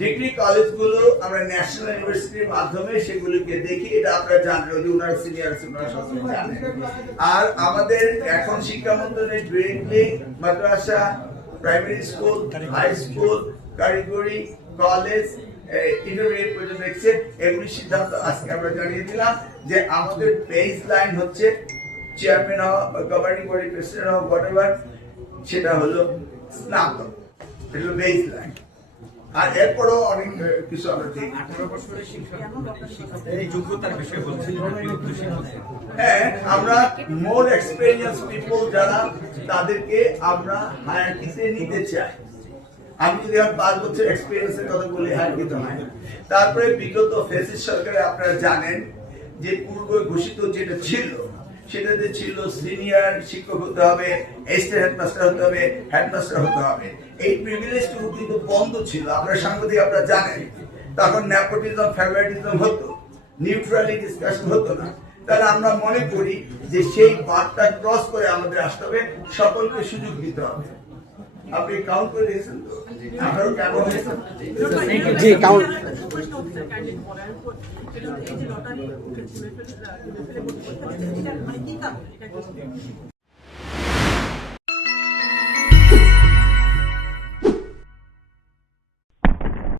Degree কলেজগুলো আমরা national ইউনিভার্সিটির মাধ্যমে সেগুলোকে দেখি, এটা আপনারা জানেন, ওই যে ওনারা সিনিয়র জানেন। আর আমাদের এখন শিক্ষা মন্ত্রণালয় ডিরেক্টলি মাদ্রাসা, প্রাইমারি স্কুল, হাই স্কুল, কারিগরি কলেজ, ইন্টারমিডিয়েট পর্যন্ত দেখছে, এগুলি সিদ্ধান্ত আজকে আমরা জানিয়ে দিলাম যে আমাদের বেস লাইন হচ্ছে চেয়ারম্যান হওয়া, গভর্নিং বডি প্রেসিডেন্ট হওয়া, হোয়াটএভার, সেটা হলো স্নাতক, এটা হলো বেস লাইন। আর এরপরও অনেক কিছু আমরা দেখি। 18 বছরের এই যোগ্যতার বিষয় বলছি। হ্যাঁ, আমরা মোর এক্সপেরিয়েন্স পিপল যারা, তাদেরকে আমরা হায়ারকিতে নিতে চাই। আমি যদি 5 বছর এক্সপেরিয়েন্সের কথা বলি, হায়ারকিতে হয় না। তারপরে বিগত ফ্যাসিস্ট সরকারে আপনারা জানেন যে পূর্ব ঘোষিত যেটা ছিল, সেটাতে ছিল সিনিয়র শিক্ষক হতে হবে, অ্যাসিস্ট্যান্ট হেডমাস্টার হতে হবে, হেডমাস্টার হতে হবে। এই প্রিভিলেজটুকু কিন্তু বন্ধ ছিল, আপনারা সাংবাদিক আপনারা জানেন। তখন নেপোটিজম, ফেভারিটিজম হতো, নিউট্রালি ডিসকাশন হতো না। তাহলে আমরা মনে করি যে সেই বারটা ক্রস করে আমাদের আসতে হবে, সকলকে সুযোগ দিতে হবে। আপনি কাউন্ট করে দিয়েছেন তো? 18 কেমন হয়েছে? জি, কাউন্ট।